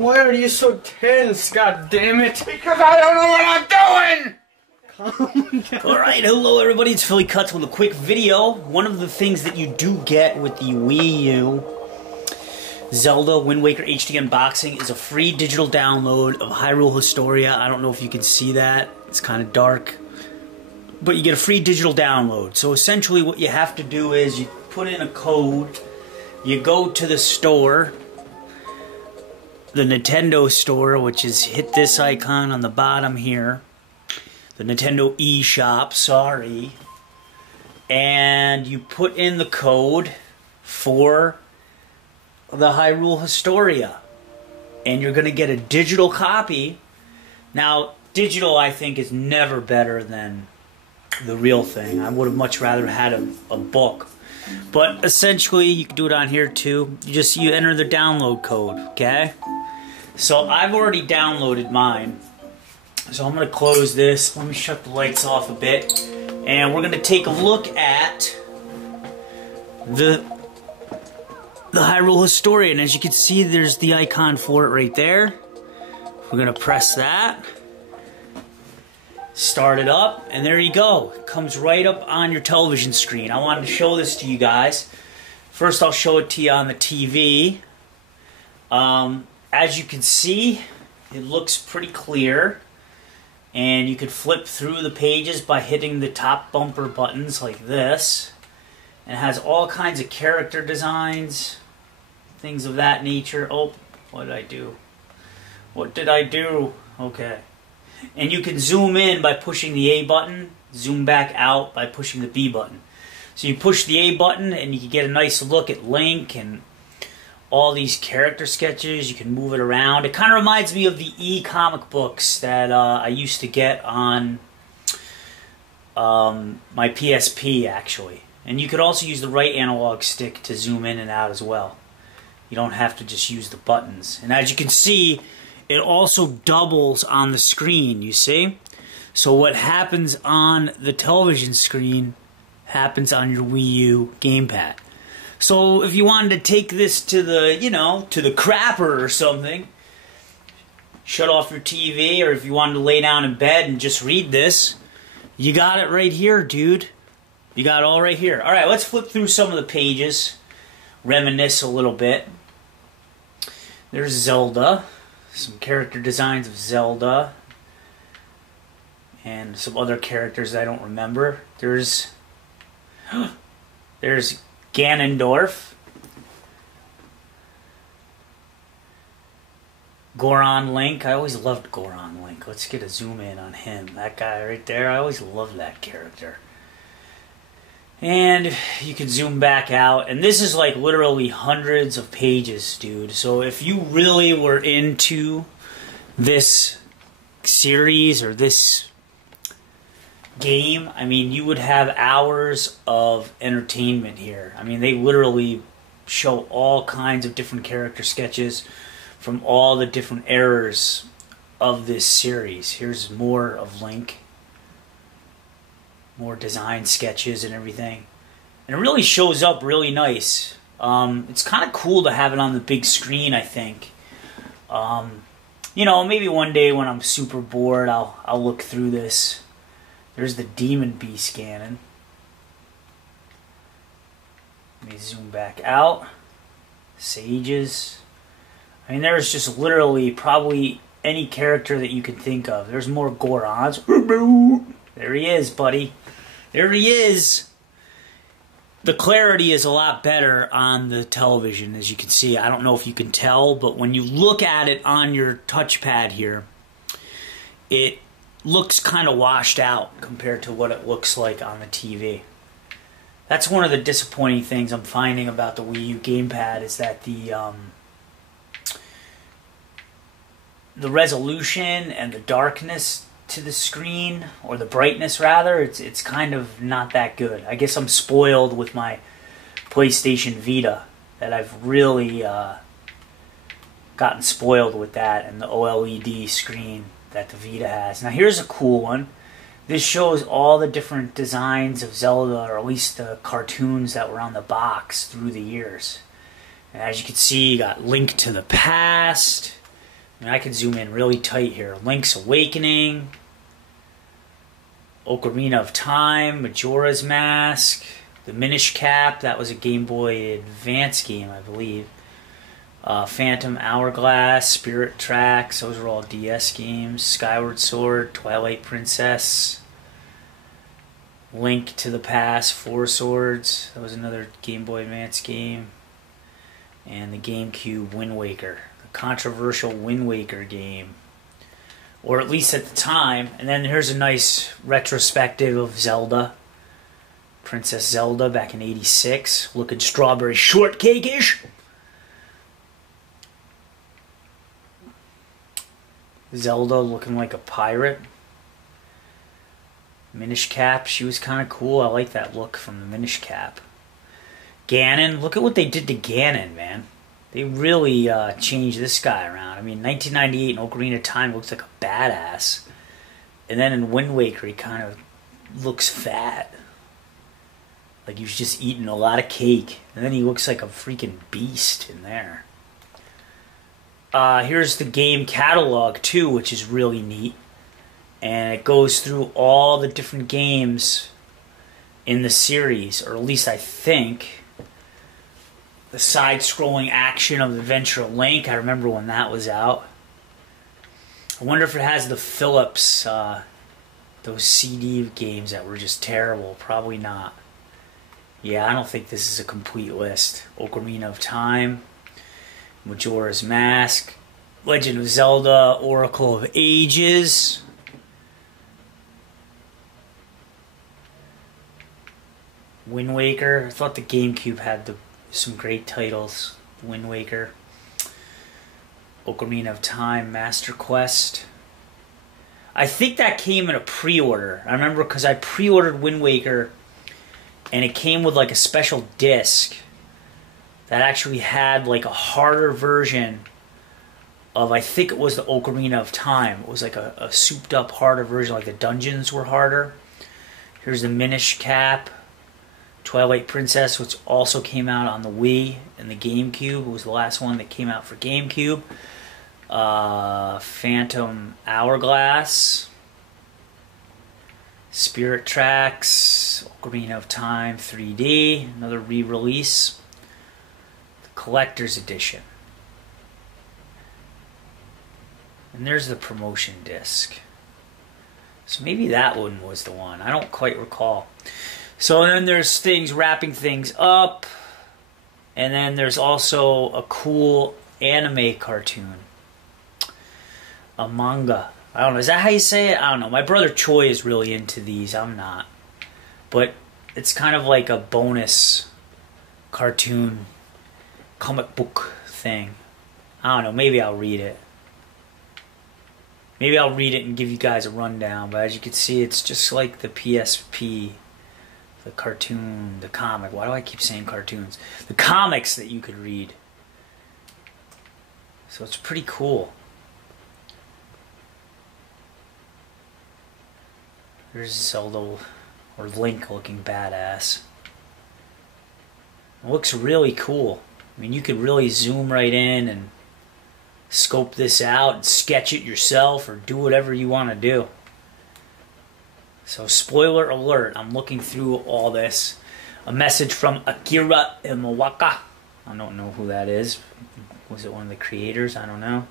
Why are you so tense, god damn it? Because I don't know what I'm doing! Alright, hello everybody, it's Philly Kuts with a quick video. One of the things that you do get with the Wii U Zelda Windwaker HD unboxing is a free digital download of Hyrule Historia. I don't know if you can see that, it's kind of dark. But you get a free digital download. So essentially what you have to do is you put in a code, you go to the store, the Nintendo store, which is hit this icon on the bottom here, the Nintendo eShop, sorry, and you put in the code for the Hyrule Historia, and you're going to get a digital copy. Now, digital I think is never better than the real thing. I would have much rather had a book. But essentially, you can do it on here too. You enter the download code, okay? So I've already downloaded mine. So I'm going to close this. Let me shut the lights off a bit. And we're going to take a look at the Hyrule Historia. And as you can see, there's the icon for it right there. We're going to press that. Start it up, and there you go. It comes right up on your television screen. I wanted to show this to you guys. First, I'll show it to you on the TV. As you can see, it looks pretty clear. And you can flip through the pages by hitting the top bumper buttons like this. And it has all kinds of character designs, things of that nature. Oh, what did I do? What did I do? Okay. And you can zoom in by pushing the A button, zoom back out by pushing the B button. So you push the A button and you can get a nice look at Link and all these character sketches. You can move it around. It kind of reminds me of the e-comic books that I used to get on my PSP, actually. And you could also use the right analog stick to zoom in and out as well. You don't have to just use the buttons. And as you can see, it also doubles on the screen, you see? So what happens on the television screen happens on your Wii U gamepad. So if you wanted to take this to the, to the crapper or something, shut off your TV, or if you wanted to lay down in bed and just read this, you got it right here, dude. You got it all right here. Alright, let's flip through some of the pages, reminisce a little bit. There's Zelda. Some character designs of Zelda and some other characters I don't remember. There's Ganondorf, Goron Link. I always loved Goron Link. Let's get a zoom in on him. That guy right there. I always loved that character. And you can zoom back out, and this is like literally hundreds of pages, dude. So if you really were into this series or this game, I mean, you would have hours of entertainment here. I mean, they literally show all kinds of different character sketches from all the different eras of this series. Here's more of Link. More design sketches and everything. And it really shows up really nice. It's kind of cool to have it on the big screen, I think. Maybe one day when I'm super bored, I'll look through this. There's the Demon Beast Ganon. Let me zoom back out. Sages. I mean, there's just literally probably any character that you can think of. There's more Gorons. There he is, buddy. There he is. The clarity is a lot better on the television, as you can see. I don't know if you can tell, but when you look at it on your touchpad here, it looks kind of washed out compared to what it looks like on the TV. That's one of the disappointing things I'm finding about the Wii U gamepad, is that the resolution and the darkness to the screen, or the brightness rather, it's kind of not that good. I guess I'm spoiled with my PlayStation Vita, that I've really gotten spoiled with that, and the OLED screen that the Vita has. Now here's a cool one. This shows all the different designs of Zelda, or at least the cartoons that were on the box through the years. And as you can see, you got Link to the Past, I mean, I can zoom in really tight here. Link's Awakening, Ocarina of Time, Majora's Mask, the Minish Cap, that was a Game Boy Advance game, I believe. Phantom Hourglass, Spirit Tracks, those were all DS games. Skyward Sword, Twilight Princess, Link to the Past, Four Swords, that was another Game Boy Advance game. And the GameCube Wind Waker, the controversial Wind Waker game. Or at least at the time. And then here's a nice retrospective of Zelda. Princess Zelda back in '86, looking strawberry shortcake-ish. Zelda looking like a pirate. Minish Cap, she was kind of cool. I like that look from the Minish Cap. Ganon, look at what they did to Ganon, man. They really changed this guy around. I mean, 1998 in Ocarina of Time looks like a badass. And then in Wind Waker, he kind of looks fat. Like he was just eating a lot of cake. And then he looks like a freaking beast in there. Here's the game catalog too, which is really neat. And it goes through all the different games in the series, or at least I think. The side-scrolling action of Adventure Link, I remember when that was out. I wonder if it has the Philips, those CD games that were just terrible. Probably not. Yeah, I don't think this is a complete list. Ocarina of Time, Majora's Mask, Legend of Zelda, Oracle of Ages. Wind Waker. I thought the GameCube had some great titles. Wind Waker. Ocarina of Time, Master Quest. I think that came in a pre-order. I remember because I pre-ordered Wind Waker and it came with like a special disc that actually had like a harder version of, I think it was the Ocarina of Time. It was like a souped up harder version, like the dungeons were harder. Here's the Minish Cap. Twilight Princess, which also came out on the Wii and the GameCube. It was the last one that came out for GameCube. Phantom Hourglass. Spirit Tracks. Ocarina of Time 3D. Another re-release. The Collector's Edition. And there's the promotion disc. So maybe that one was the one. I don't quite recall. So then there's things wrapping things up. And then there's also a cool anime cartoon. A manga. I don't know. Is that how you say it? I don't know. My brother Choi is really into these. I'm not. But it's kind of like a bonus cartoon comic book thing. I don't know. Maybe I'll read it. Maybe I'll read it and give you guys a rundown. But as you can see, it's just like the PSP. The cartoon, the comic. Why do I keep saying cartoons? The comics that you could read. So it's pretty cool. There's Zelda or Link looking badass. It looks really cool. I mean, you could really zoom right in and scope this out and sketch it yourself or do whatever you want to do. So, spoiler alert, I'm looking through all this. A message from Akira Imawaka. I don't know who that is. Was it one of the creators? I don't know.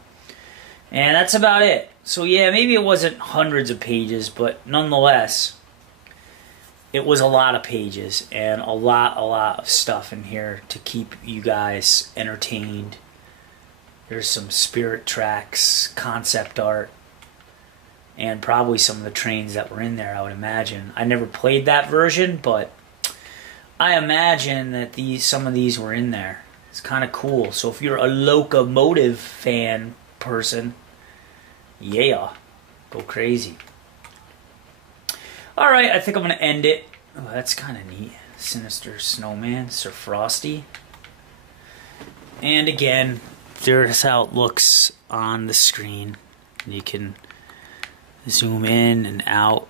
And that's about it. So, yeah, maybe it wasn't hundreds of pages, but nonetheless, it was a lot of pages and a lot of stuff in here to keep you guys entertained. There's some Spirit Tracks, concept art, and probably some of the trains that were in there, I would imagine. I never played that version, but I imagine that some of these were in there. It's kind of cool. So if you're a locomotive fan person, yeah, go crazy. Alright, I think I'm going to end it. Oh, that's kind of neat. Sinister Snowman, Sir Frosty. And again, there's how it looks on the screen. You can zoom in and out.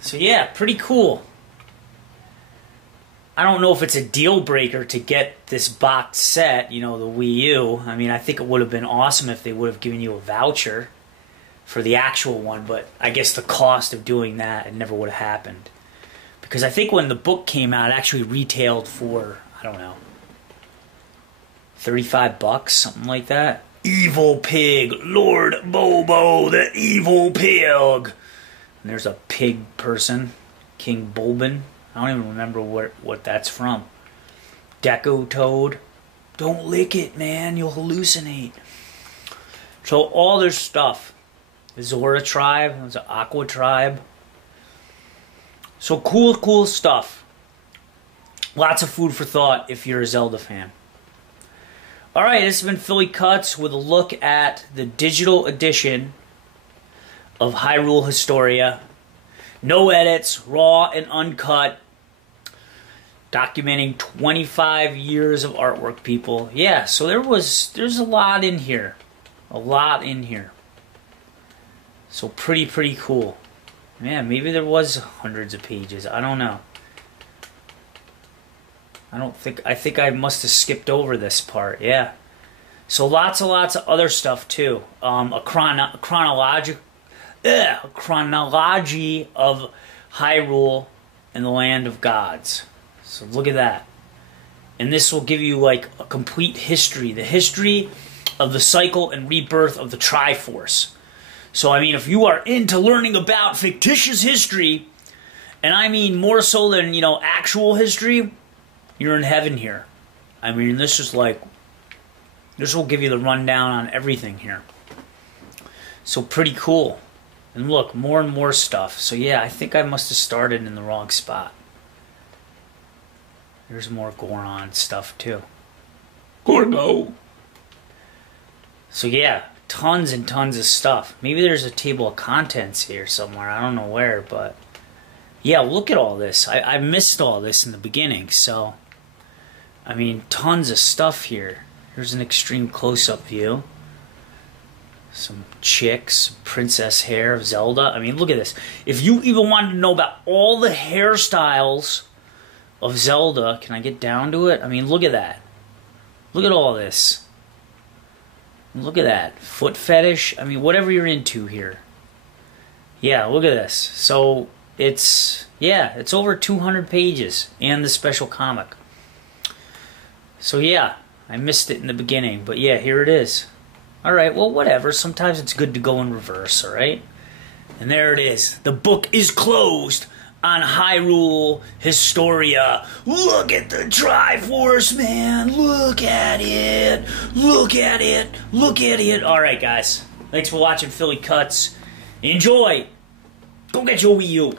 So yeah, pretty cool. I don't know if it's a deal breaker to get this box set, you know, the Wii U. I mean, I think it would have been awesome if they would have given you a voucher for the actual one, but I guess the cost of doing that, it never would have happened. Because I think when the book came out, it actually retailed for, I don't know, $35, something like that. Evil pig, Lord Bobo, the evil pig. And there's a pig person, King Bulbin. I don't even remember what that's from. Deco Toad. Don't lick it, man. You'll hallucinate. So all their stuff. The Zora tribe. The Aqua tribe. So cool stuff. Lots of food for thought if you're a Zelda fan. Alright, this has been Philly Kuts with a look at the digital edition of Hyrule Historia. No edits, raw and uncut. Documenting 25 years of artwork, people. Yeah, so there's a lot in here. A lot in here. So pretty cool. Man, maybe there was hundreds of pages. I don't know. I think I must have skipped over this part. Yeah. So lots of other stuff too. A chronology of Hyrule and the Land of Gods. So look at that. And this will give you like a complete history. The history of the cycle and rebirth of the Triforce. So I mean, if you are into learning about fictitious history, and I mean more so than, you know, actual history, you're in heaven here. I mean, this will give you the rundown on everything here. So pretty cool. And look, more and more stuff. So yeah, I think I must have started in the wrong spot. There's more Goron stuff too. Gorgo! So yeah, tons and tons of stuff. Maybe there's a table of contents here somewhere. I don't know where, but yeah, look at all this. I missed all this in the beginning, so I mean, tons of stuff here. Here's an extreme close-up view. Some chicks, princess hair of Zelda. I mean, look at this. If you even wanted to know about all the hairstyles of Zelda, can I get down to it? I mean, look at that. Look at all this. Look at that. Foot fetish. I mean, whatever you're into here. Yeah, look at this. So, it's over 200 pages and the special comic. So yeah, I missed it in the beginning, but yeah, here it is. Alright, well whatever, sometimes it's good to go in reverse, alright? And there it is. The book is closed on Hyrule Historia. Look at the Triforce, man! Look at it! Look at it! Look at it! Alright guys, thanks for watching Philly Kuts. Enjoy! Go get your Wii U!